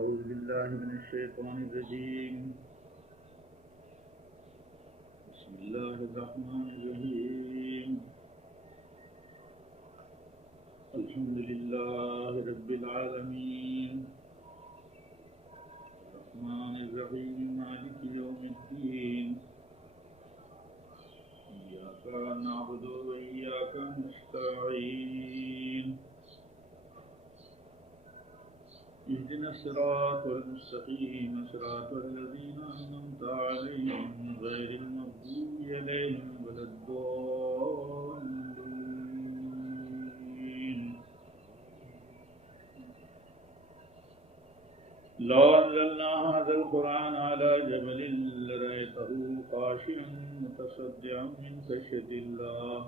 أعوذ بالله من الشيطان الرجيم. بسم الله الرحمن الرحيم. الحمد لله رب العالمين الرحمن الرحيم مالك يوم الدين. إياك نعبد وإياك نستعين. اهدنا الصراط المستقيم صراط الذين أنعمت عليهم غير المغضوب عليهم ولا الضالين. لو أنزلنا هذا القرآن على جبل لرأيته خاشعا متصدعا من خشية الله.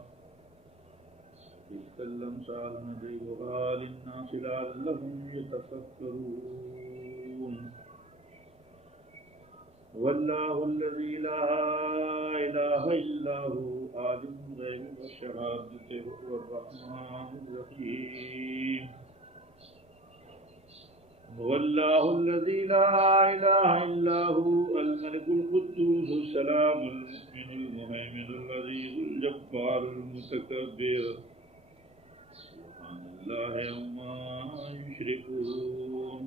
تلك الأمثال نضربها للناس لعلهم يتفكرون. والله الذي لا إله إلا هو عالم الغيب والشهادة هو الرحمن الرحيم. والله الذي لا إله إلا هو الملك القدوس السلام المؤمن المهيمن العزيز الجبار المتكبر. سبحان الله عما يشركون.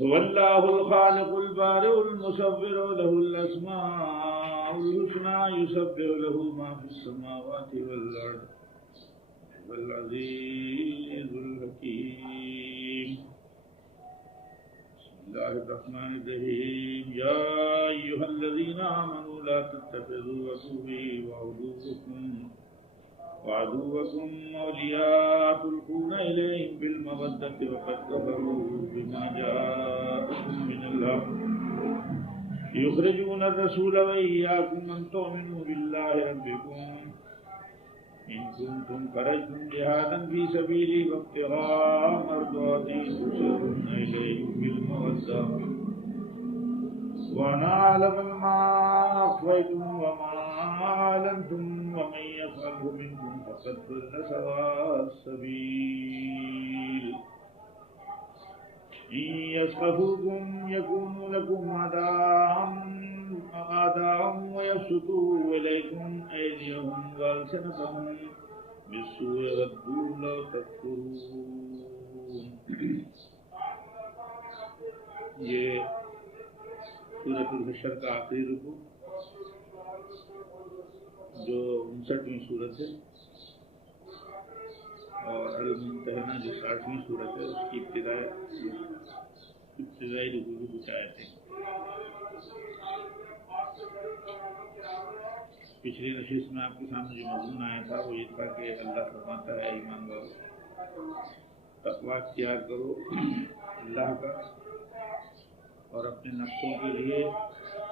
هو الله الخالق البارئ المصور له الأسماء الحسنى يسبح له ما في السماوات والأرض هو العزيز الحكيم. بسم الله الرحمن الرحيم. يا أيها الذين آمنوا لا تتخذوا عدوي وعدوكم أولياء تلقون إليهم بالمودة وقد كفروا بما جاءكم من الحق يخرجون الرسول وإياكم أن تؤمنوا بالله ربكم إن كنتم خرجتم جهادا في سبيلي وابتغاء مرضاتي تسرون إليهم بالمودة وأنا أعلم ما أخفيتم وما أعلنتم ومن يفعله منكم فقد ضل سواء السبيل. إن يثقفوكم يكونوا لكم أعداء ويبسطوا إليكم أيديهم وألسنتهم بالسوء ودوا لو تكفرون. یہ سورۃ الحشر کا آخری رکوع جو 59ویں سورت ہے اور الممتحنہ جو 60ویں سورت ہے اس کی ابتدائی رکوع کی کچھ آیتیں. پچھلی نشست میں آپ کے سامنے جو مضمون آیا تھا وہ یہ تھا کہ اللہ فرماتا ہے ایمان والو تقویٰ اختیار کرو اللہ کا اور اپنے نفسوں کے لیے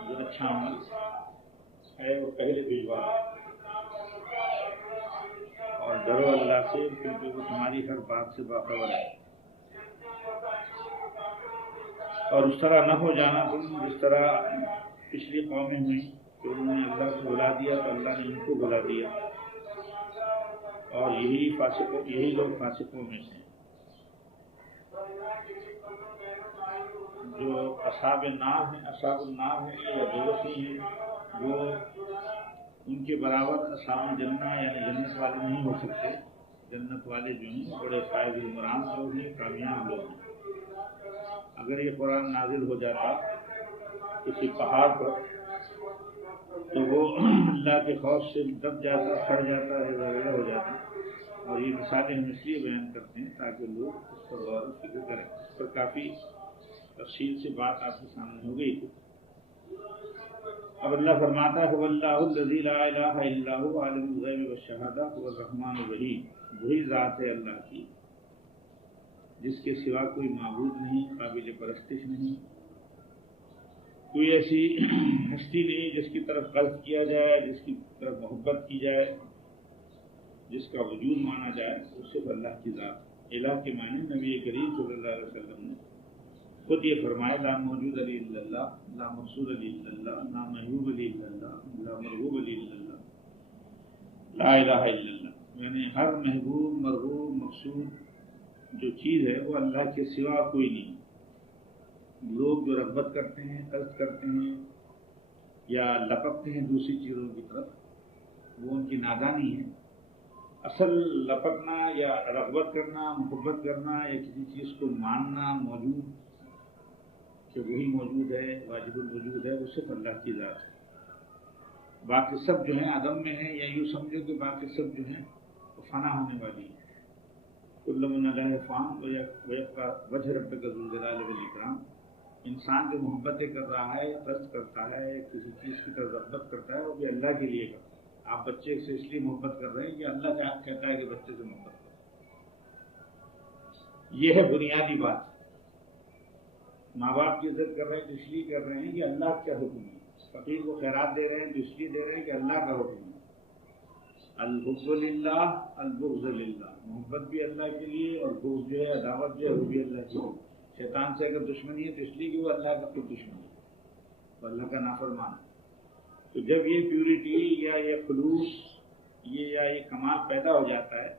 جو اچھا عمل ہے وہ پہلے بھجوا اور ڈرو اللہ سے کیونکہ وہ تمہاری ہر بات سے باخبر ہے. اور اس طرح نہ ہو جانا تم جس طرح پچھلی قومیں ہوئیں کہ انہوں نے اللہ کو بلا دیا تو اللہ نے ان کو بلا دیا اور یہی لوگ فاسقوں میں سے جو اصحاب النار ہیں یا دوزخی ہیں وہ ان کے برابر اصحاب الجنہ یعنی جنت والے نہیں ہو سکتے. جنت والے جو ہیں بڑے فائز المرام لوگ ہیں, کامیاب لوگ ہیں. اگر یہ قرآن نازل ہو جاتا کسی پہاڑ پر تو وہ اللہ کے خوف سے دب جاتا, سڑ جاتا, ریزہ ہو جاتا. اور یہ مثالیں ہم اس لیے بیان کرتے ہیں تاکہ لوگ اس پر غور و فکر کریں. اس پر کافی تفصیل سے بات آپ کے سامنے ہو گئی تھی. اب اللہ فرماتا ہے واللہ الذی لا الہ الا هو عالم الغیب والشہادہ هو الرحمن الرحیم. وہی ذات ہے اللہ کی جس کے سوا کوئی معبود نہیں, قابل پرستش نہیں, کوئی ایسی ہستی نہیں جس کی طرف قرض کیا جائے, جس کی طرف محبت کی جائے, جس کا وجود مانا جائے. وہ صرف اللہ کی ذات. الہ کے معنی نبی کریم صلی اللہ علیہ وسلم نے خود یہ فرمائے لا موجود علی اللہ, لا مقصود علی اللہ, لا محبوب علی اللہ, لا مرغوب علی اللہ, لا الہ الا اللہ. یعنی ہر محبوب, مرغوب, مقصود جو چیز ہے وہ اللہ کے سوا کوئی نہیں. لوگ جو رغبت کرتے ہیں، قصد کرتے ہیں یا لپکتے ہیں دوسری چیزوں کی طرف، وہ ان کی نادانی ہے. اصل لپکنا یا رغبت کرنا، محبت کرنا یا کسی چیز کو ماننا موجود کہ وہی موجود ہے، واجب الوجود ہے، وہ صرف اللہ کی ذات ہے. باقی سب جو ہیں عدم میں ہیں، یا یوں سمجھو کہ باقی سب جو ہیں وہ فنا ہونے والی ہیں. کل من علیہ فان ویبقی وجہ ربک ذو الجلال والاکرام. انسان جو محبتیں کر رہا ہے، قصد کرتا ہے، کسی چیز کی طرف رغبت کرتا ہے، وہ بھی اللہ کے لیے کرتا ہے. آپ بچے سے اس لیے محبت کر رہے ہیں کہ اللہ کا حق کہتا ہے کہ بچے سے محبت کرو. یہ ہے بنیادی بات. ماں باپ کی عزت کر رہے ہیں تو اس لیے کر رہے ہیں کہ اللہ کا حکم ہے. فقیر کو خیرات دے رہے ہیں تو اس لیے دے رہے ہیں کہ اللہ کا حکم ہے. الحب للہ البغض للہ. محبت بھی اللہ کے لیے اور بغض جو ہے، عداوت جو ہے، وہ بھی اللہ کے لیے. شیطان سے اگر دشمنی ہے تو اس لیے کہ وہ اللہ کا خود دشمن ہے، وہ اللہ کا نافرمان ہے. تو جب یہ پیورٹی یا یہ خلوص یا یہ کمال پیدا ہو جاتا ہے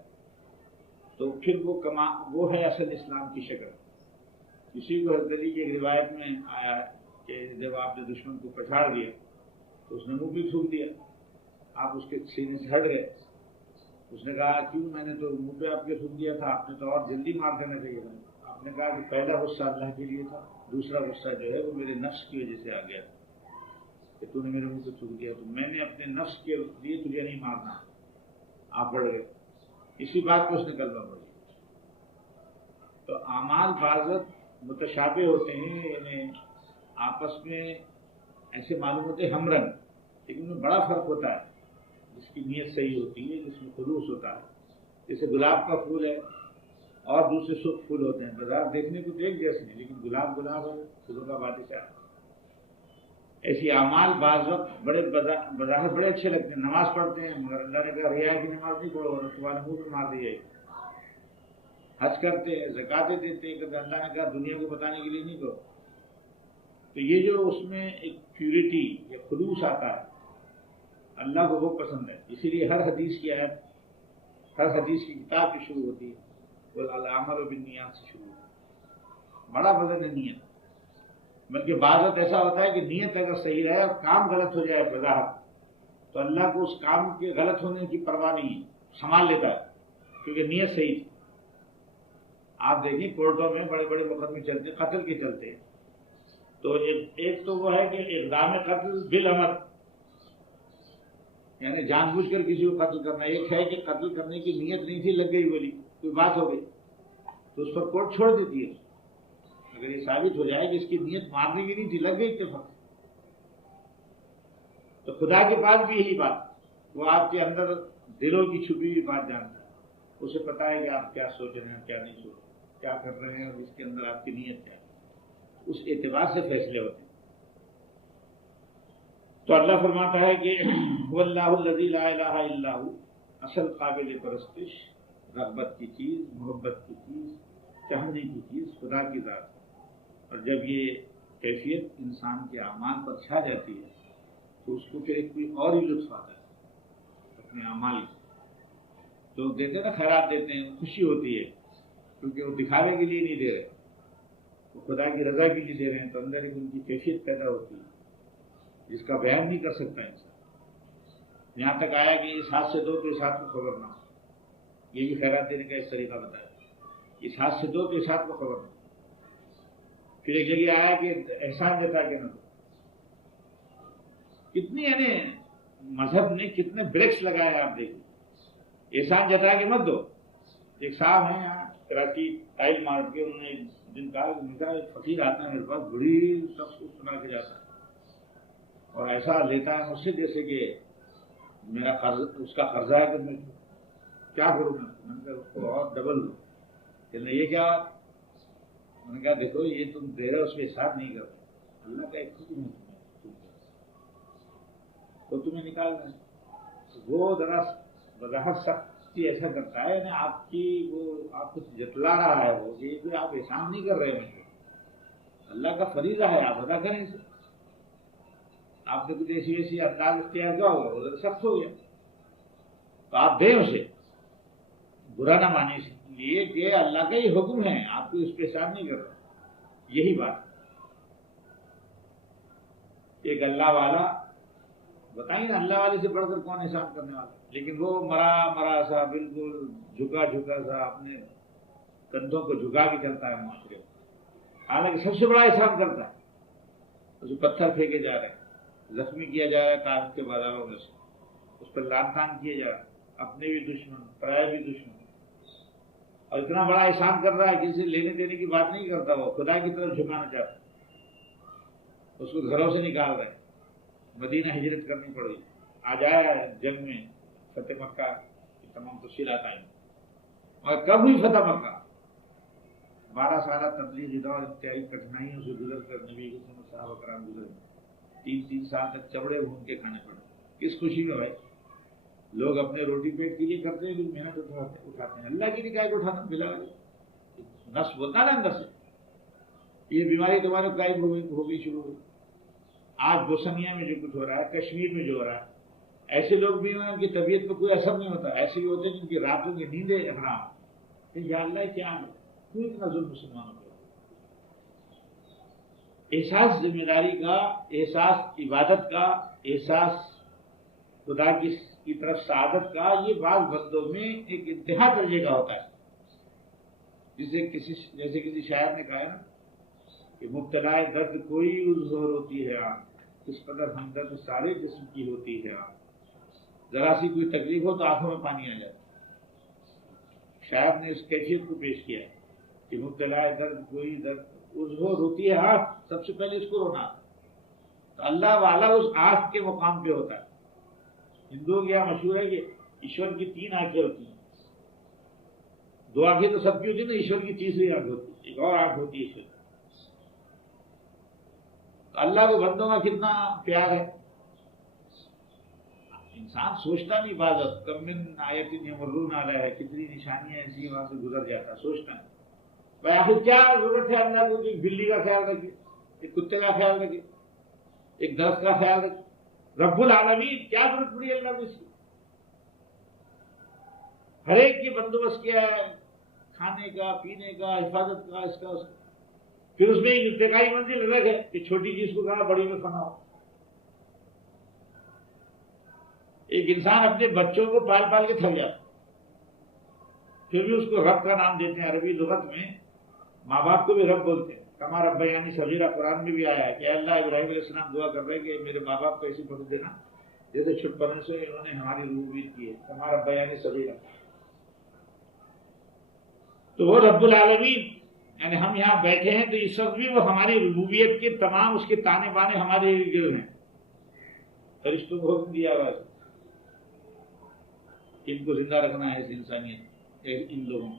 تو پھر وہ ہے اصل اسلام کی شکل. اسی کو حضرت علی کی ایک روایت میں آیا ہے کہ جب آپ نے دشمن کو پچھاڑ دیا تو اس نے منہ بھی تھوک دیا، آپ اس کے سینے سے ہٹ گئے. اس نے کہا کیوں؟ میں نے تو منہ پہ آپ کے تھوک دیا تھا، آپ نے تو اور جلدی مار دینا چاہیے تھا. آپ نے کہا کہ پہلا غصہ اللہ کے لیے تھا، دوسرا غصہ جو ہے وہ میرے نفس کی وجہ سے آ گیا کہ تو نے میرے منہ پہ تھوک دیا، تو میں نے اپنے نفس کے لیے تجھے نہیں مارنا. آپ بڑھ گئے. اسی بات کو اس نے کلمہ پڑھ لیا. تو اعمال بعضت متشابہ ہوتے ہیں، یعنی آپس میں ایسے معلوم ہوتے ہیں ہم رنگ، لیکن ان میں بڑا فرق ہوتا ہے. جس کی نیت صحیح ہوتی ہے، جس میں خلوص ہوتا ہے. جیسے گلاب کا پھول ہے اور دوسرے سرخ پھول ہوتے ہیں، بازار دیکھنے کو ایک جیسے نہیں، لیکن گلاب گلاب ہے، پھولوں کا بادشاہ ہے. ایسی اعمال بعض وقت بڑے بظاہر بڑے اچھے لگتے ہیں. نماز پڑھتے ہیں مگر اللہ نے کہا ریا کی نماز نہیں پڑھو اور تمہارے منہ میں مار دی جائے. حج کرتے ہیں، زکاتیں دیتے ہیں، کہ اللہ نے کہا دنیا کو بتانے کے لیے نہیں کرو. تو یہ جو اس میں ایک پیورٹی یا خلوص آتا ہے، اللہ کو بہت پسند ہے. اسی لیے ہر حدیث کی آیت، ہر حدیث کی کتاب کی شروع ہوتی ہے والعمل بالنیات سے شروع ہوتی ہے. بڑا وزن ہے نیت. بلکہ بعض وقت ایسا ہوتا ہے کہ نیت اگر صحیح ہے اور کام غلط ہو جائے بظاہر، تو اللہ کو اس کام کے غلط ہونے کی پرواہ نہیں ہے، سنبھال لیتا ہے کیونکہ نیت صحیح تھی. آپ دیکھیں کورٹوں میں بڑے بڑے مقدمے چلتے ہیں، قتل کے چلتے ہیں. تو ایک تو وہ ہے کہ اقدام قتل بالعمل، یعنی جان بوجھ کر کسی کو قتل کرنا. ایک ہے کہ قتل کرنے کی نیت نہیں تھی، لگ گئی گولی، کوئی بات ہو گئی تو اس پر کورٹ چھوڑ دیتی ہے. اگر یہ ثابت ہو جائے کہ اس کی نیت مارنے کی نہیں تھی، لگ گئی اتفاق. تو خدا کے پاس بھی یہی بات، وہ آپ کے اندر دلوں کی چھپی ہوئی بات جانتا ہے. اسے پتا ہے کہ آپ کیا سوچ رہے ہیں، کیا نہیں سوچ رہے، کیا کر رہے ہیں، اور اس کے اندر آپ کی نیت کیا ہے. اس اعتبار سے فیصلے ہوتے ہیں. تو اللہ فرماتا ہے کہ واللہ الذی لا الہ الا ھو. اصل قابل پرستش، رغبت کی چیز، محبت کی چیز، چاہنے کی چیز خدا کی ذات ہے. اور جب یہ کیفیت انسان کے اعمال پر چھا جاتی ہے تو اس کو پھر ایک کوئی اور ہی لطف آتا ہے اپنے اعمال سے. تو دیتے نا خیرات دیتے ہیں، خوشی ہوتی ہے کیونکہ وہ دکھاوے کے لیے نہیں دے رہے، وہ خدا کی رضا کے لیے دے رہے ہیں. تو اندر ایک ان کی کیفیت پیدا ہوتی ہے جس کا بیان نہیں کر سکتا انسان. یہاں تک آیا کہ اس ہاتھ سے دو تو اس ہاتھ کو خبر نہ ہو. یہ بھی خیرات دینے کا ایک طریقہ بتایا. اس ہاتھ سے دو تو اس ہاتھ کو خبر نہ ہو. پھر ایک جگہ آیا کہ احسان جتا کے نہ دو. کتنی یعنی مذہب نے کتنے بریکس لگائے آپ دیکھیں. احسان جتا کے مت دو. ایک صاحب ہیں یہاں کراچی ٹائل مار کے، انہوں نے ایک دن کہا کہ میرا فقیر آتا ہے میرے پاس، بڑی سب کچھ سنا کے جاتا ہے اور ایسا لیتا ہے مجھ سے جیسے کہ میرا قرض، اس کا قرضہ ہے کہ میں کیا کروں. میں نے کہا اس کو اور ڈبل دو. کہ یہ کیا؟ میں نے کہا دیکھو یہ تم دے رہے ہو، اس کے حساب نہیں کرتے. اللہ کا ایک حکم ہے تو تمہیں نکالنا ہے. وہ ذرا وضاحت سختی ایسا کرتا ہے، یعنی آپ کی وہ آپ کو جتلا رہا ہے وہ کہ آپ احسان نہیں کر رہے ہیں، اللہ کا فریضہ ہے، آپ ادا کریں اسے. آپ نے کچھ ایسی ویسی انداز اختیار کیا ہوگا، وہ ذرا سخت ہو گیا تو آپ دیں اسے. برا نہ مانے اس لیے کہ اللہ کا یہ حکم ہے، آپ کو اس پہ احسان نہیں کر رہا. یہی بات ایک اللہ والا بتائیں نا، اللہ والے سے بڑھ کر کون احسان کرنے والا، لیکن وہ مرا سا بالکل جھکا سا اپنے کندھوں کو جھکا کے چلتا ہے معاشرے میں، حالانکہ سب سے بڑا احسان کرتا ہے. اس کو پتھر پھینکے جا رہے ہیں، زخمی کیا جا رہا ہے کاغذ کے بازاروں میں سے، اس پر لان تان کیے جا رہے ہیں، اپنے بھی دشمن پرائے بھی دشمن، اور اتنا بڑا احسان کر رہا ہے کہ اسے لینے دینے کی بات نہیں کرتا، وہ خدا کی طرف جھکانا چاہتا ہے. اس کو گھروں سے نکال رہے ہیں، مدینہ ہجرت کرنی پڑی، آ جایا جنگ میں فتح مکہ کی تمام تفصیلات آئیں. اور کب ہوئی فتح مکہ؟ 12 سالہ تبلیغی دور انتہائی کٹھنائیوں سے گزر کر نبی کے صحابہ کرام گزرے، 3 سال تک چبڑے بھون کے کھانے پڑے. کس خوشی میں بھائی؟ لوگ اپنے روٹی پیٹ کے لیے کرتے ہیں، پھر محنت اٹھاتے ہیں، اللہ کی لیے کیا اٹھانا بلا نس بولتا نا اندر سے. یہ بیماری تمہارے قائم ہو گئی شروع ہوئی. آج بوسنیا میں جو کچھ ہو رہا ہے، کشمیر میں جو ہو رہا ہے، ایسے لوگ بھی ہیں ان کی طبیعت پہ کوئی اثر نہیں ہوتا، ایسے بھی ہوتے ہیں جن کی راتوں کی نیندیں حرام. یا اللہ کیا کیوں اتنا ظلم مسلمانوں پہ؟ احساس ذمہ داری کا، احساس عبادت کا، احساس خدا کی طرف سعادت کا، یہ بعض بندوں میں ایک انتہا درجے کا ہوتا ہے. جیسے کسی شاعر نے کہا ہے نا کہ مبتلا درد کوئی عذر ہوتی ہے آنکھ، اس قدر ہمدرد سارے جسم کی ہوتی ہے آنکھ. ذرا سی کوئی تکلیف ہو تو آنکھوں میں پانی آ جاتا. شاعر نے اس کیفیت کو پیش کیا ہے کہ مبتلا درد کوئی درد عذر ہوتی ہے آنکھ، سب سے پہلے اس کو رونا. تو اللہ والا اس آنکھ کے مقام پہ ہوتا ہے. ہندوؤں کے یہاں مشہور ہے کہ ایشور کی 3 آنکھیں ہوتی ہیں. 2 آنکھیں تو سب کی ہوتی ہیں نا، ایشور کی تیسری آنکھ ہوتی ہے، ایک اور آنکھ ہوتی ہے ایشور. اللہ کو بندوں کا کتنا پیار ہے. انسان سوچتا نہیں، بازت کم من آیت یمرون علیہ ہے، کتنی نشانیاں ایسی وہاں سے گزر جاتا، سوچتا ہے بھائی آخر کیا ضرورت ہے اللہ کو کہ بلی کا خیال رکھے، ایک کتے کا خیال رکھے، ایک درخت کا خیال رکھے. رب العالمین کیا ضرورت پڑی اللہ کو اس کی؟ ہر ایک کی بندوبست کیا ہے، کھانے کا، پینے کا، حفاظت کا، اس کا اس کا. پھر اس میں ایک ارتقائی منزل الگ ہے کہ چھوٹی چیز کو کہا بڑی میں فنا ہو. ایک انسان اپنے بچوں کو پال پال کے تھک جاتا، پھر بھی اس کو رب کا نام دیتے ہیں. عربی لغت میں ماں باپ کو بھی رب بولتے ہیں. کما ربیانی صغیرہ قرآن میں بھی آیا ہے کہ اللہ ابراہیم علیہ السلام دعا کر رہے کہ میرے ماں باپ کو ایسی پسند دینا جیسے چھٹپنے سے انہوں نے ہماری ربوبیت کی ہے. کما ربیانی صغیرہ، تو وہ رب العالمین، یعنی ہم یہاں بیٹھے ہیں تو اس وقت بھی وہ ہماری ربوبیت کے تمام اس کے تانے بانے ہمارے ارد گرد ہیں. فرشتوں کو حکم دیا ہوا ہے ان کو زندہ رکھنا ہے، اس انسانیت ان لوگوں.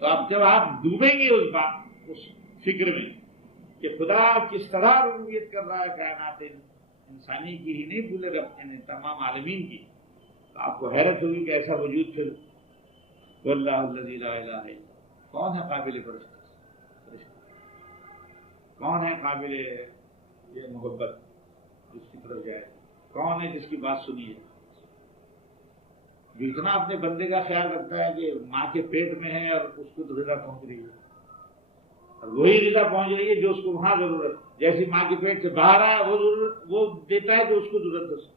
تو اب جب آپ ڈوبیں گے اس فکر میں کہ خدا کس طرح ربوبیت کر رہا ہے کائنات انسانی کی ہی نہیں پورے رب تمام عالمین کی، تو آپ کو حیرت ہوگی کہ ایسا وجود پھر واللہ الذی لا الہ الا کون ہے قابل پرست، کون ہے قابل یہ محبت جس کی طرف جائے، کون ہے جس کی بات سنیے، جو اتنا اپنے بندے کا خیال رکھتا ہے کہ ماں کے پیٹ میں ہے اور اس کو تو غذا پہنچ رہی ہے، اور وہی غذا پہنچ رہی ہے جو اس کو وہاں ضرورت، جیسی ماں کے پیٹ سے باہر آیا وہ دیتا ہے جو اس کو ضرورت ہے.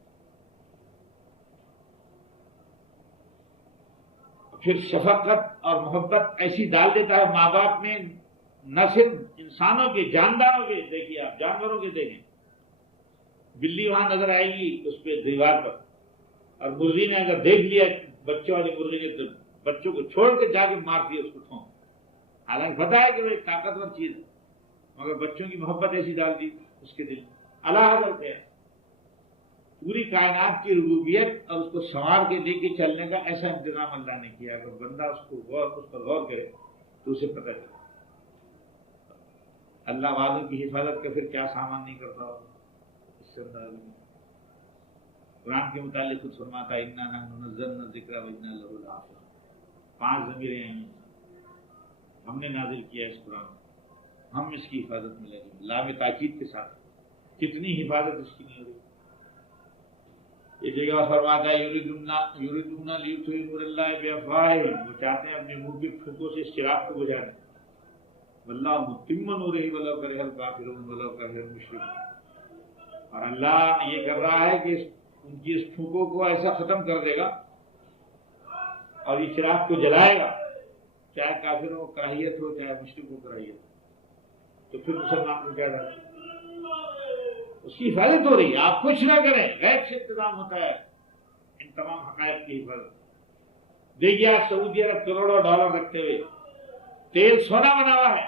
پھر شفقت اور محبت ایسی ڈال دیتا ہے ماں باپ میں، نہ صرف انسانوں کے، جانداروں کے. دیکھیے آپ جانوروں کے دیکھیں، بلی وہاں نظر آئے گی اس پہ دیوار پر، اور مرغی نے اگر دیکھ لیا بچوں والی مرغی نے تو بچوں کو چھوڑ کے جا کے مار دیا اس کو تھوم. حالانکہ پتا ہے کہ وہ ایک طاقتور چیز ہے، مگر بچوں کی محبت ایسی ڈال دی اس کے دل. اللہ حضرت ہے پوری کائنات کی ربوبیت اور اس کو سنوار کے لے کے چلنے کا ایسا انتظام اللہ نے کیا. اگر بندہ اس پر غور کرے تو اسے پتہ چلے اللہ والوں کی حفاظت کا پھر کیا سامان نہیں کرتا ہو. اس سے قرآن کے متعلق خود فرماتا ہے انا نحن نزلنا الذکر وانا لہ لحافظون. 5 ضمیریں ہیں، ہم نے نازل کیا اس قرآن، ہم اس کی حفاظت میں لگے. لام تاکید کے ساتھ کتنی حفاظت اس کی نہیں ہو رہی. یہ جگہ فرماتا ہے یریدون لیطفئوا نور اللہ بافواہہم، وہ چاہتے ہیں اپنے منہ کی پھوکوں سے اس چراغ کو بجھانے، واللہ متم نورہ ولو کرہ الکافرون ولو کرہ المشرکون، اور اللہ یہ کر رہا ہے کہ ان کی اس پھوکوں کو ایسا ختم کر دے گا اور اس چراغ کو جلائے گا، چاہے کافروں کو کراہیت ہو چاہے مشرکوں کو کراہیت ہو، تو پھر مسلمان کو کیا کرے؟ اس کی حفاظت ہو رہی ہے، آپ کچھ نہ کریں، غیب سے انتظام ہوتا ہے ان تمام حقائق کی حفاظت۔ دیکھیے آج سعودی عرب کروڑوں ڈالر رکھتے ہوئے تیل سونا بنا ہوا ہے،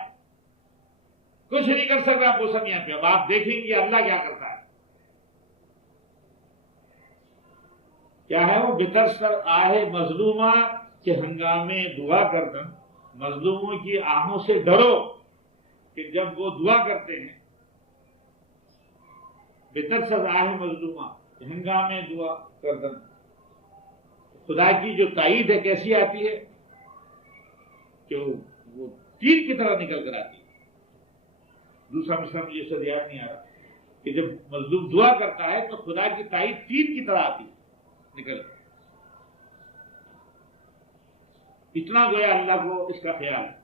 کچھ نہیں کر سکتا موسم یہاں پہ، اب آپ دیکھیں گے اللہ کیا کرتا ہے۔ کیا ہے وہ بترسر آہ مظلومہ کے ہنگامے دعا کردن، مظلوموں کی آہوں سے ڈرو کہ جب وہ دعا کرتے ہیں، بترسر آہ مظلومہ ہنگامے دعا کردن، خدا کی جو تائید ہے کیسی آتی ہے کہ وہ تیر کی طرح نکل کر آتی ہے۔ دوسرا مسئلہ مجھے اس سے یاد نہیں آ رہا کہ جب مظلوم دعا کرتا ہے تو خدا کی تائید تیر کی طرح آتی ہے نکل، اتنا گویا اللہ کو اس کا خیال ہے،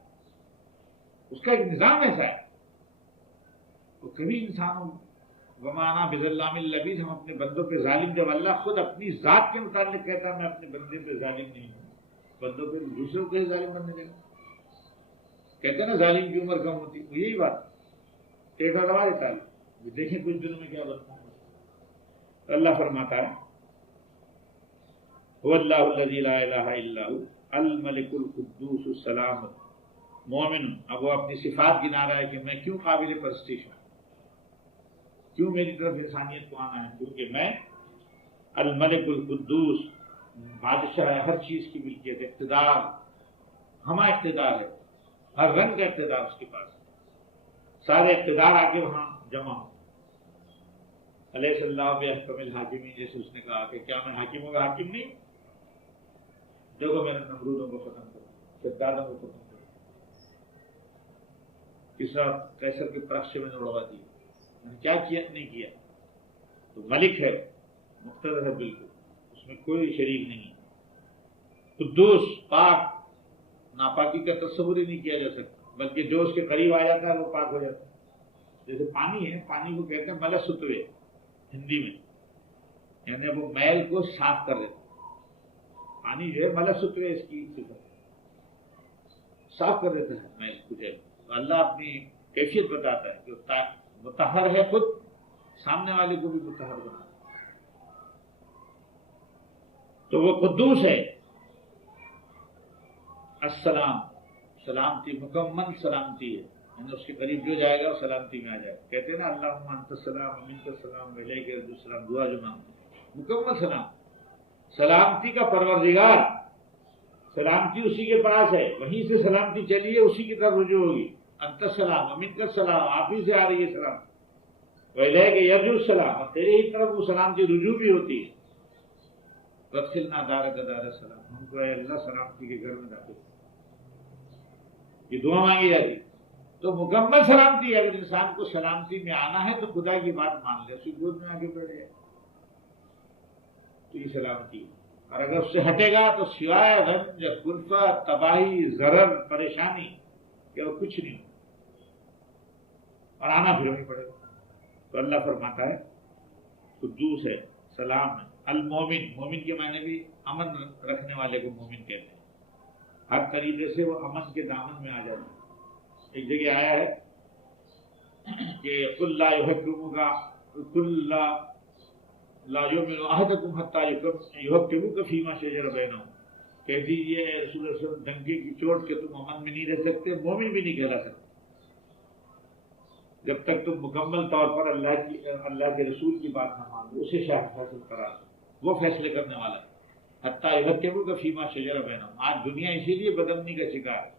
اس کا ایک نظام ایسا ہے۔ تو کبھی انسانوں ومانا بظلام للعبید، ہم اپنے بندوں پہ ظالم، جب اللہ خود اپنی ذات کے متعلق کہتا ہے میں اپنے بندے پہ ظالم نہیں ہوں، بندوں پہ دوسروں کو ظالم بننے لگا، کہتے ہیں نا ظالم کی عمر کم ہوتی، وہ یہی بات ٹیٹا دبا دیتا ہے، دیکھیں کچھ دنوں میں کیا بنتا ہے۔ اللہ فرماتا ہے هو اللہ الذی لا الہ الا هو الملک القدوس السلام مومن۔ اب وہ اپنی صفات گنا رہا ہے کہ میں کیوں قابل پرستش ہوں، کیوں میری طرف انسانیت کو آنا ہے، کیونکہ میں الملک القدوس، بادشاہ ہے، ہر چیز کی ملکیت، اقتدار، ہمہ اقتدار ہے، ہر رنگ کا اقتدار اس کے پاس، سارے اقتدار آ کے وہاں جمع ہو۔ علیہ اللہ بأحکم الحاکمین، جیسے اس نے کہا کہ کیا میں حاکموں کا حاکم نہیں؟ دیکھو میں نے نمرودوں کو ختم کرا، شدادوں کو ختم کرا، کسرا قیصر کے پرخ سے میں نے اڑوا دی، میں نے کیا کیا نہیں کیا؟ تو ملک ہے، مقتدر ہے بالکل، اس میں کوئی شریک نہیں، قدوس، پاک، ناپاکی کا تصور ہی نہیں کیا جا سکتا، بلکہ جو اس کے قریب آ جاتا ہے وہ پاک ہو جاتا ہے۔ جیسے پانی ہے، پانی کو کہتے ہیں ملہ ستوے ہندی میں، یعنی وہ میل کو صاف کر دیتا، پانی جو ہے ملہ ستوے اس کی صفت، صاف کر دیتا ہے میل کو۔ تو اللہ اپنی کیفیت بتاتا ہے کہ مطہر ہے، خود سامنے والے کو بھی مطہر بناتا ہے، تو وہ قدوس ہے۔ السلام، سلامتی، مکمل سلامتی ہے، یعنی اس کے قریب جو جائے گا وہ سلامتی میں آ جائے گا۔ کہتے ہیں نا اللہم انت السلام ومنک السلام والیک یرجع السلام، دعا جو مانگتے ہیں، مکمل سلام، سلامتی کا پروردگار، سلامتی اسی کے پاس ہے، وہیں سے سلامتی چلیے، اسی کی طرف رجوع ہوگی۔ انت السلام ومنک السلام، آپ ہی سے آ رہی ہے سلام، والیک یرجع السلام، اور تیرے ہی طرف وہ سلامتی رجوع بھی ہوتی ہے۔ وادخلنا دارک دار السلام، ہم کو اے اللہ سلامتی کے گھر میں داخل، یہ دعا مانگی جاتی ہے۔ تو مکمل سلامتی ہے، اگر انسان کو سلامتی میں آنا ہے تو خدا کی بات مان لے، اسی گود میں آگے بڑھ جائے تو یہ سلامتی ہے، اور اگر اس سے ہٹے گا تو سوائے رنج، کلفت، تباہی، ضرر، پریشانی کہ وہ کچھ نہیں ہو، اور آنا پھر وہیں پڑے گا۔ تو اللہ فرماتا ہے قدوس ہے، سلام ہے، المومن، مومن کے معنی بھی امن رکھنے والے کو مومن کہتے ہیں، ہر طریقے سے وہ امن کے دامن میں آ جاتا ہے۔ ایک جگہ آیا ہے کہ قل لا يحكمك قل لا يؤمن احدكم حتى يحكمك فيما شجر بينهم، کہہ دیجیے اے رسول اللہ صلی اللہ علیہ وسلم، ڈنکے کی چوٹ کے تم امن میں نہیں رہ سکتے، مومن بھی نہیں کہلا سکتے جب تک تم مکمل طور پر اللہ کے رسول کی بات نہ مانو، اسے شاہ فیصل کرا دو، وہ فیصلے کرنے والا ہے۔ حتیٰ يحكمك فيما شجر بينهم، آج دنیا اسی لیے بدامنی کا شکار ہے،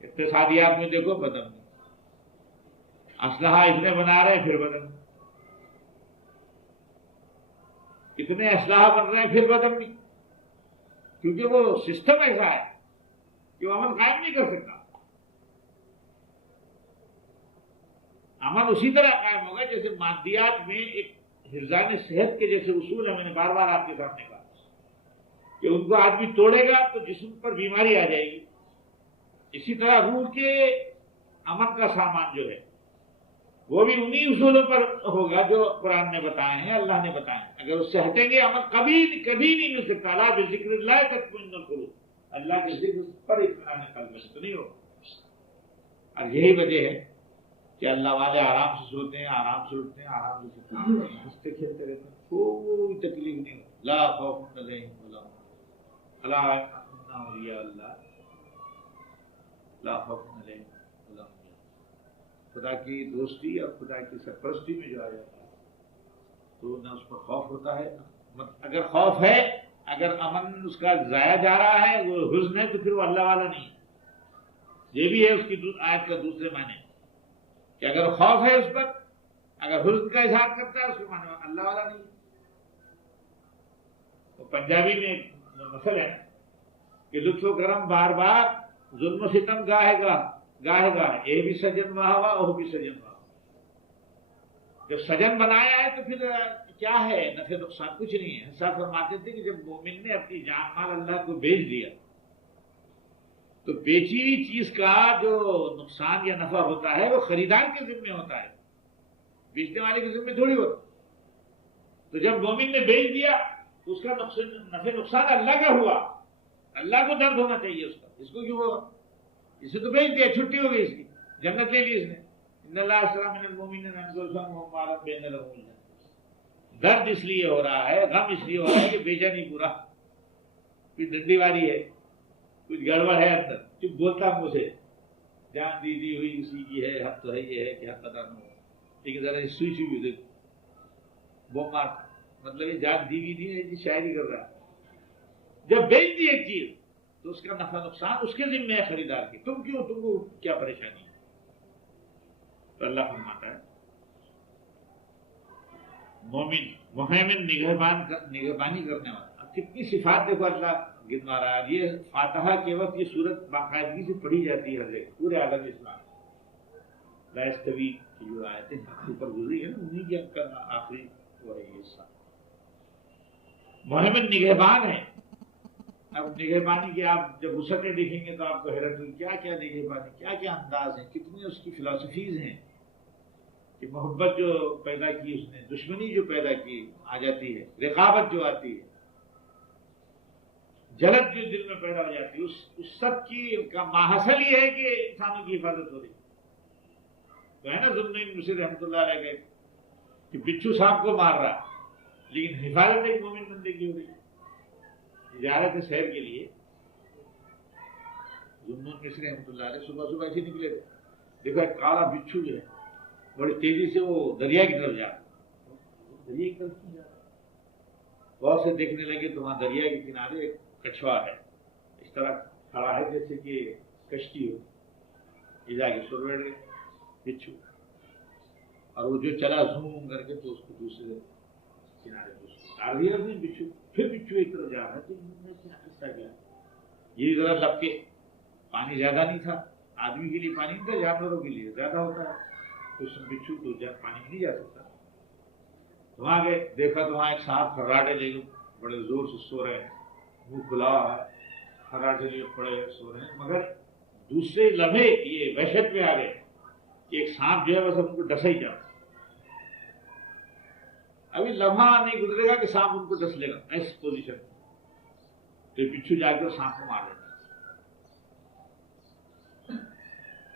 اقتصادیات میں دیکھو بدامنی، اسلحہ اتنے بنا رہے ہیں پھر بدامنی، اتنے اسلحہ بن رہے ہیں پھر بدامنی، کیونکہ وہ سسٹم ایسا ہے کہ وہ امن قائم نہیں کر سکتا۔ امن اسی طرح قائم ہوگا جیسے مادیات میں ایک حفظان صحت کے جیسے اصول ہیں، میں نے بار بار آپ کے سامنے کہا کہ ان کو آدمی توڑے گا تو جسم پر بیماری آ جائے گی. اسی طرح روح کے امن کا سامان جو ہے وہ بھی انہی اصولوں پر ہوگا جو قرآن نے بتائے ہیں، اللہ نے بتائے ہیں. اگر اس سے ہٹیں گے عمل کبھی نہیں مل سکتا. لا بذکر اللہ تطمئن القلوب، اللہ کے ذکر پر اطمینان قلب تو نہیں ہوگا. اور یہی وجہ ہے کہ اللہ والے آرام سے سوتے ہیں، آرام سے اٹھتے ہیں، آرام سے سوتے ہیں، ہنستے کھیلتے رہتے ہیں، کوئی تکلیف نہیں ہوتی. لا خوف علیہم ولا هم يحزنون الا ان اولیاء اللہ لا خوف علیہم ولا هم يحزنون. خدا کی دوستی اور خدا کی سرپرستی میں جو آ جاتا ہے تو نہ اس پر خوف ہوتا ہے. اگر خوف ہے، اگر امن اس کا ضائع جا رہا ہے، وہ حزن ہے، تو پھر وہ اللہ والا نہیں. یہ بھی ہے اس کی آیت کا دوسرے معنی کہ اگر خوف ہے اس پر، اگر حزن کا اظہار کرتا ہے، اس کے معنی اللہ والا نہیں. تو پنجابی میں ایک مثل ہے کہ لطف و کرم بار بار، ظلم و ستم گاہے گاہ، یہ بھی سجن واہ واہ، وہ بھی سجن واہ. جب سجن بنایا ہے تو پھر کیا ہے، نفع نقصان کچھ نہیں ہے. حضرت فرماتے تھے کہ جب مومن نے اپنی جان مال اللہ کو بیچ دیا تو بیچی ہوئی چیز کا جو نقصان یا نفع ہوتا ہے وہ خریدار کے ذمہ ہوتا ہے، بیچنے والے کے ذمہ تھوڑی ہوتا. تو جب مومن نے بیچ دیا تو اس کا نفع نقصان اللہ کا ہوا. اللہ کو درد ہونا چاہیے اس کا، اس کو کیوں ہوگا؟ اسے تو بیچ دیا، چھٹی ہو گئی، اس کی جنت لے لی اس نے. ان اللہ اشتری من المؤمنین انفسهم واموالهم بان لهم الجنہ. درد اس لیے ہو رہا ہے، غم اس لیے ہو رہا ہے کہ بیچا نہیں پورا. کوئی ڈنڈی واری ہے، کچھ گڑبڑ ہے اندر، چپ بولتا منہ سے، جان دی ہوئی اسی کی ہے، حق تو ہے، یہ ہے کہ حق ادا نہ ہو. لیکن ذرا سوئی ہوئی دیکھو، وہ مار، مطلب یہ جان دی ہوئی نہیں ہے جی، شاعری کر رہا ہے. جب بیچ دی ایک چیز تو اس کا نفع نقصان اس کے ذمہ ہے خریدار کی. تم کو کیا پریشانی ہے؟ تو اللہ فرماتا ہے مومن مہیمن نگہبانی کرنے والا. اب کتنی صفات دیکھو اللہ گنوا رہا ہے. یہ فاتحہ کے وقت یہ سورت باقاعدگی سے پڑھی جاتی ہے ہر جگہ پورے عالم اسلام. لا یستوی کی جو آیتیں اوپر گزری ہے نا، انہیں کی آخری وہ ہے یہ حصہ. مہیمن نگہبان ہے. اب نگہبانی کی آپ جب وسعتیں دیکھیں گے تو آپ کو حیرت ہوگی، کیا کیا نگہبانی، کیا کیا انداز ہیں، کتنی اس کی فلاسفیز ہیں. کہ محبت جو پیدا کی اس نے، دشمنی جو پیدا کی آ جاتی ہے، رقابت جو آتی ہے، جلد جو دل میں پیدا ہو جاتی ہے، اس سب کی کا ماحصل یہ ہے کہ انسانوں کی حفاظت ہو رہی. تو ہے نا ذوالنون مصری رحمۃ اللہ علیہ کے کہ بچھو سانپ کو مار رہا لیکن حفاظت ایک مومن بندے کی ہو رہی. زیارت سیر کے لیے ذوالنون مصری رحمۃ اللہ علیہ صبح ایسے نکلے تھے. دیکھو ایک کالا بچھو جو ہے بڑی تیزی سے وہ دریا کی طرف جا رہا. دریا کی طرف کیوں جا رہا؟ بہت سے دیکھنے لگے تو وہاں دریا کے کنارے ایک کچھوا ہے، اس طرح کھڑا ہے جیسے کہ کشتی ہو. یہ جا کے سر بیٹھ گئے بچھو، اور وہ جو چلا زوم کر کے تو اس کو دوسرے کنارے کو اتار دیا اس نے بچھو. پھر بچھو ایک طرف جا رہا ہے تو آہستہ گیا. یہ ذرا لپ کے، پانی زیادہ نہیں تھا، آدمی کے لیے پانی نہیں تھا، جانوروں کے لیے زیادہ ہوتا ہے. اس میں بچھو تو پانی میں نہیں جا سکتا. وہاں گئے، دیکھا تو وہاں ایک سانپ خراٹے لے گئے، بڑے زور سے سو رہے ہیں، منہ کھلا ہے، خراٹے لیے پڑے سو رہے ہیں. مگر دوسرے لمحے یہ وحشت میں آ گئے کہ ایک سانپ جو ہے بس ان کو ڈسا ہی جا. ابھی لمحہ نہیں گزرے گا کہ سانپ ان کو ڈس لے گا ایس پوزیشن. تو بچھو جا کر سانپ کو مار دیتا،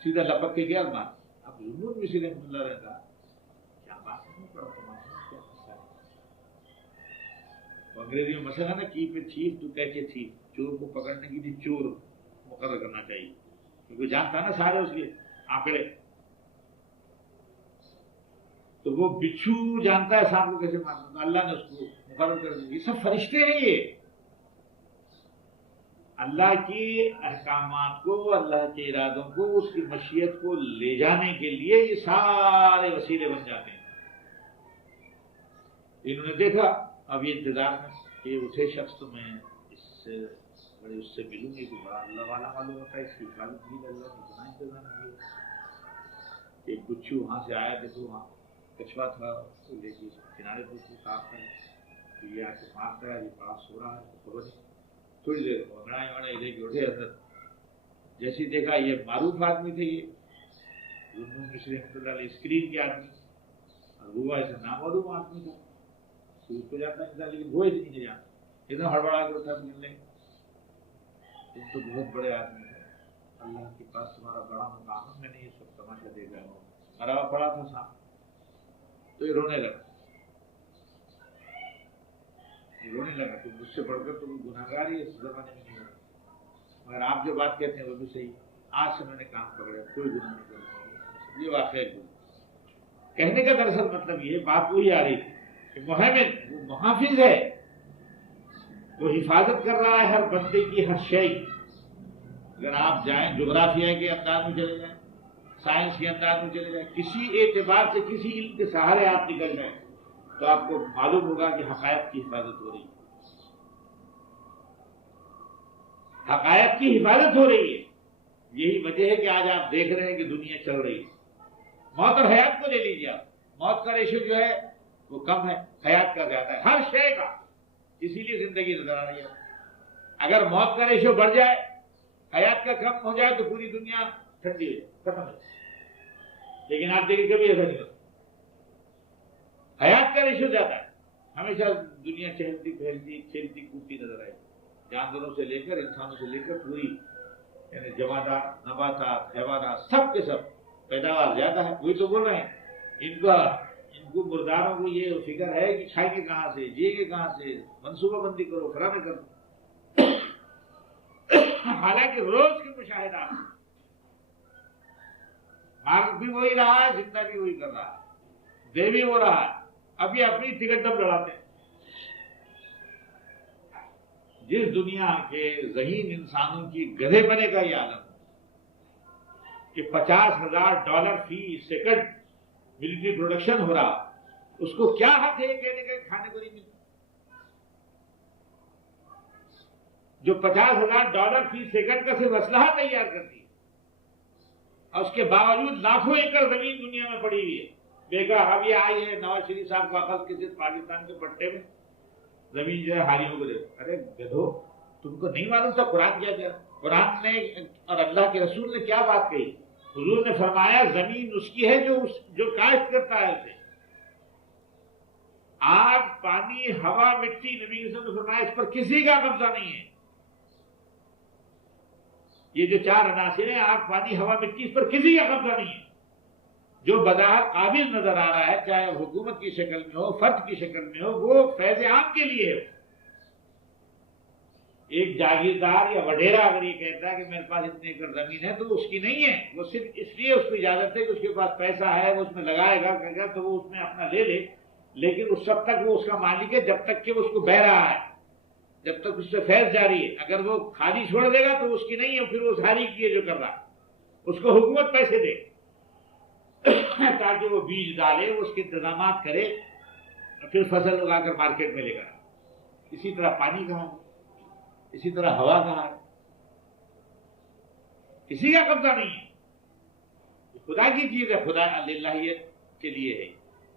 سیدھا لپک کے گیا مار. اب ذوالنون مصری رحمۃ اللہ علیہ کا کیا بات نہیں پڑا تمہارا، کیا قصہ ہے. انگریزی میں مسئلہ ہے نا، keep a thief to catch a thief. چور کو پکڑنے کے لیے چور مقرر کرنا چاہیے، کیونکہ جانتا نا سارے اس کے آنکڑے. تو وہ بچھو جانتا ہے سانپ کو کیسے مارنا، تو اللہ نے اس کو مقرر کر دیا. یہ سب فرشتے ہیں، یہ اللہ کے احکامات کو، اللہ کے ارادوں کو، اس کی مشیت کو لے جانے کے لیے یہ سارے وسیلے بن جاتے ہیں. انہوں نے دیکھا اب یہ انتظار میں کہ اٹھے شخص تو میں اس سے بڑے اس سے ملوں گی تو بڑا اللہ والا معلوم ہوتا ہے، اس کی حفاظت کی اللہ نے اتنا انتظام کیا. ایک بچھو وہاں سے آیا، دیکھو وہاں کچھوا تھا اس کو لے کے کنارے پر اس کو صاف کرے، تو یہ آ کے مارتا ہے، یہ بڑا سو رہا ہے، خبر نہیں، تھوڑی دیر وگڑائے وگڑائے لے کے اٹھے اندر، جیسے دیکھا یہ معروف آدمی تھے، یہ جنوں مصری رحمۃ اللہ علیہ اسکرین کے آدمی، اور وہ ایسا نامعلوم آدمی تھا، تو اس کو جانتا نہیں تھا، لیکن وہ ایسے نہیں جانتا، ایک دم ہڑبڑا کے اٹھا ملنے، تم تو بہت بڑے آدمی ہیں، اللہ کے پاس تمہارا بڑا مقام ہے، میں نے یہ سب تماشا دیکھا ہے، مرا ہوا پڑا تھا سامنے، تو یہ رونے لگا، رونے لگا تو مجھ سے بڑھ کر تو وہ گناہگار ہی اس زمانے میں نہیں ہوگا، مگر آپ جو بات کہتے ہیں وہ بھی صحیح، آج سے میں نے کام پکڑا، کوئی گناہ نہیں کرتا، یہ واقعہ ہے۔ کہنے کا دراصل مطلب یہ بات وہی آ رہی تھی کہ محمد وہ محافظ ہے، وہ حفاظت کر رہا ہے ہر بندے کی ہر شے۔ اگر آپ جائیں جغرافیہ کے انداز میں چلے جائیں، سائنس کے انداز میں چلے جائیں، کسی اعتبار سے کسی علم کے سہارے آپ نکل جائیں تو آپ کو معلوم ہوگا کہ حقائق کی حفاظت ہو رہی ہے، حقائق کی حفاظت ہو رہی ہے۔ یہی وجہ ہے کہ آج آپ دیکھ رہے ہیں کہ دنیا چل رہی ہے۔ موت اور حیات کو لے لیجیے آپ، موت کا ریشو جو ہے وہ کم ہے، حیات کا زیادہ ہے، ہر شے کا، اسی لیے زندگی نظر آ رہی ہے۔ اگر موت کا ریشو بڑھ جائے، حیات کا کم ہو جائے تو پوری دنیا ٹھنڈی ہو جائے، ختم ہو جائے، لیکن آپ دیکھیں کبھی ایسا نہیں ہوتا، حیات کا ریشو زیادہ ہے، ہمیشہ دنیا چہلتی پھیلتی کھیلتی کودتی نظر آئے، جانوروں سے لے کر انسانوں سے لے کر پوری، یعنی جمادات، نباتات، حیوانات، سب کے سب پیداوار زیادہ ہے۔ وہی تو بول رہے ہیں، ان کو مرداروں کو یہ فکر ہے کہ کھائیں گے کہاں سے، جیے گے کہاں سے، منصوبہ بندی کرو، فلانا کرو۔ حالانکہ روز کے مشاہدات، مارک بھی وہی رہا ہے، زندہ بھی وہی کر رہا ہے، دے بھی وہ رہا ہے، ابھی اپنی ٹکٹ دم لڑاتے ہیں۔ جس دنیا کے ذہین انسانوں کی گدھے بنے کا یہ عالم کہ $50,000 فی سیکنڈ ملٹری پروڈکشن ہو رہا، اس کو کیا حق ہے کہنے کا کھانے کو نہیں ملتا؟ جو $50,000 فی سیکنڈ کا صرف اسلحہ تیار کرتی ہے، اور اس کے باوجود لاکھوں ایکڑ زمین دنیا میں پڑی ہوئی ہے بیکار۔ اب یہ آئی ہے نواز شریف صاحب کا اخذ کے صرف پاکستان کے پٹے میں زمین جو ہے حاریوں کو دے۔ ارے گدھو، تم کو نہیں معلوم تھا قرآن کیا کیا؟ قرآن نے اور اللہ کے رسول نے کیا بات کہی؟ حضور نے فرمایا زمین اس کی ہے جو کاشت کرتا ہے اسے، آگ، پانی، ہوا، مٹی، نبی صلی اللہ علیہ وسلم نے فرمایا اس پر کسی کا قبضہ نہیں ہے۔ یہ جو 4 عناصر ہیں، آگ، پانی، ہوا، مٹی، اس پر کسی کا قبضہ نہیں ہے۔ جو بظاہر قابل نظر آ رہا ہے، چاہے حکومت کی شکل میں ہو، فرد کی شکل میں ہو، وہ فیض عام کے لیے ہے۔ ایک جاگیردار یا وڈیرا اگر یہ کہتا ہے کہ میرے پاس اتنے ایکڑ زمین ہے تو اس کی نہیں ہے، وہ صرف اس لیے اس کو اجازت ہے کہ اس کے پاس پیسہ ہے، وہ اس میں لگائے گا کہے گا تو وہ اس میں اپنا لے لے، لیکن اس وقت تک وہ اس کا مالک ہے جب تک کہ وہ اس کو بہہ رہا ہے، جب تک اس سے فیض جاری ہے۔ اگر وہ خالی چھوڑ دے گا تو اس کی نہیں ہے، پھر وہ ساری کی ہے جو کر رہا ہے، اس کو حکومت پیسے دے تاکہ وہ بیج ڈالے، وہ اس کے انتظامات کرے، اور پھر فصل اگا کر مارکیٹ میں لے گا۔ اسی طرح پانی کہاں ہے، اسی طرح ہوا کہاں ہے، کسی کا قبضہ نہیں ہے، خدا کی چیز ہے، خدا للہیت کے لیے ہے،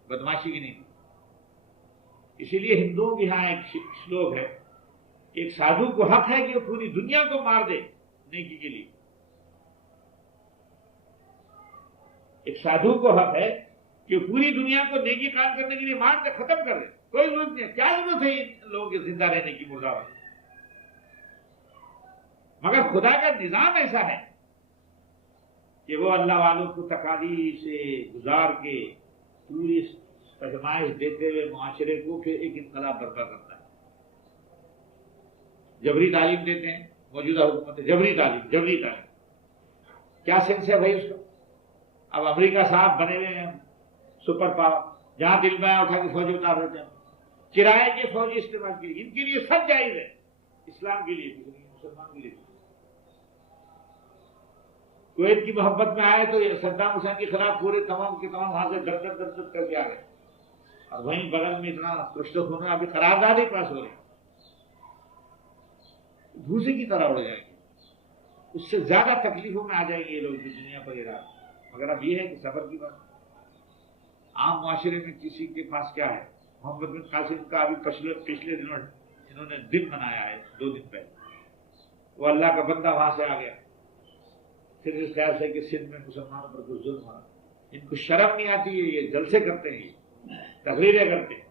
بدماشی کی نہیں۔ اسی لیے ہندوؤں کے یہاں ایک شلوک ہے کہ ایک سادھو کو حق ہے کہ وہ پوری دنیا کو مار دے نیکی کے لیے، ایک سادھو کو حق ہے کہ پوری دنیا کو نیکی کام کرنے کے لیے مار دے، ختم کر دے، کوئی ضرورت نہیں ہے، کیا ضرورت ہے ان لوگوں کے زندہ رہنے کی مردہ میں؟ مگر خدا کا نظام ایسا ہے کہ وہ اللہ والوں کو تکالیف سے گزار کے پوری آزمائش دیتے ہوئے معاشرے کو پھر ایک انقلاب برپا کرتا ہے۔ جبری تعلیم دیتے ہیں موجودہ حکومت، جبری تعلیم کیا سینس ہے بھائی اس کا؟ اب امریکہ صاحب بنے ہوئے ہیں سپر پاور، جہاں دل میں اٹھا کے فوجی اتار دیتے ہیں، کرائے کے فوجی استعمال کے لیے، ان کے لیے سب جائز ہے، اسلام کے لیے، مسلمان کے لیے۔ کویت کی محبت میں آئے تو صدام حسین کے خلاف پورے تمام کے تمام وہاں سے در کر کے آ گئے، اور وہیں بغل میں اتنا کچھ تو ہونا، ابھی قرارداد ہی پاس ہو رہی، بھوسے کی طرح اڑ جائیں گے، اس سے زیادہ تکلیفوں میں آ جائیں گے یہ لوگ دنیا پر یہ رات۔ مگر اب یہ ہے کہ صبر کی بات، عام معاشرے میں کسی کے پاس کیا ہے؟ محمد بن قاسم کا ابھی پچھلے دنوں انہوں نے دن منایا ہے 2 دن پہلے، وہ اللہ کا بندہ وہاں سے آ گیا، پھر اس خیال سے کہ سندھ میں مسلمانوں پر کچھ ظلم ہوا، ان کو شرم نہیں آتی ہے، یہ جلسے کرتے ہیں، یہ تقریریں کرتے ہیں۔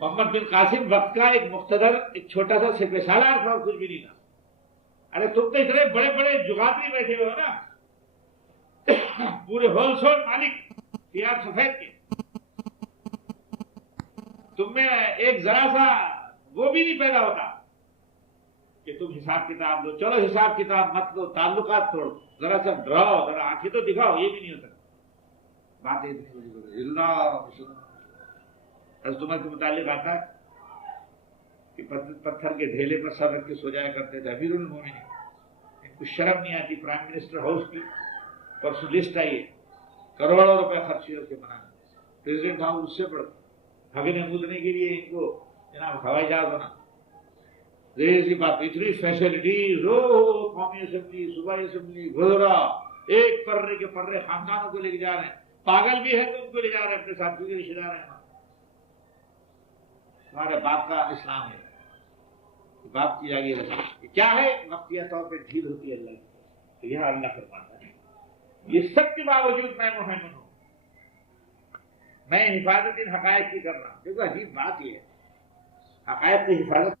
محمد بن قاسم وقت کا ایک مقتدر، ایک چھوٹا سا سپہ سالار تھا، کچھ بھی نہیں تھا۔ ارے تم تو اتنے بڑے بڑے جغاتری بیٹھے ہو نا، پورے ہول سول مالک خیار سفید کے، تم میں ایک ذرا سا وہ بھی نہیں پیدا ہوتا کہ تم حساب کتاب دو۔ چلو حساب کتاب مت دو، تعلقات توڑو، ذرا سا ڈراؤ، ذرا آنکھیں تو دکھاؤ، یہ بھی نہیں ہوتا۔ بات حضرت عمر کے متعلق آتا ہے کہ پتھر کے ڈھیلے پر سر رکھ کے سو جایا کرتے تھے امیر المومنین، ان کو شرم نہیں آتی۔ پرائم منسٹر ہاؤس کی پرسوں لسٹ آئی ہے، کروڑوں روپے خرچ کر کے بنانا، پریزیڈنٹ ہاؤس اس سے پڑتا، ہگنے مودنے کے لیے ان کو جناب ہوائی جہاز بنا، سی بات، اتنی فیسلٹیز، قومی اسمبلی، صوبائی اسمبلی، گزرا، ایک پرے کے پرے خاندانوں کو لے کے جا رہے ہیں، پاگل بھی ہے تو ان کو لے جا رہے ہیں اپنے ساتھ، کیونکہ رشتے دار ہیں ہمارے باپ کا اسلام ہے، باپ کی آگے رکھے کیا ہے، وقتیہ طور پہ ڈھیل ہوتی ہے اللہ کی، تو یہاں اللہ فرماتا ہے یہ سب کے باوجود میں محمد ہوں، میں حفاظت ان حقائق کی کر رہا ہوں۔ دیکھو عجیب بات یہ ہے، حقائق کی حفاظت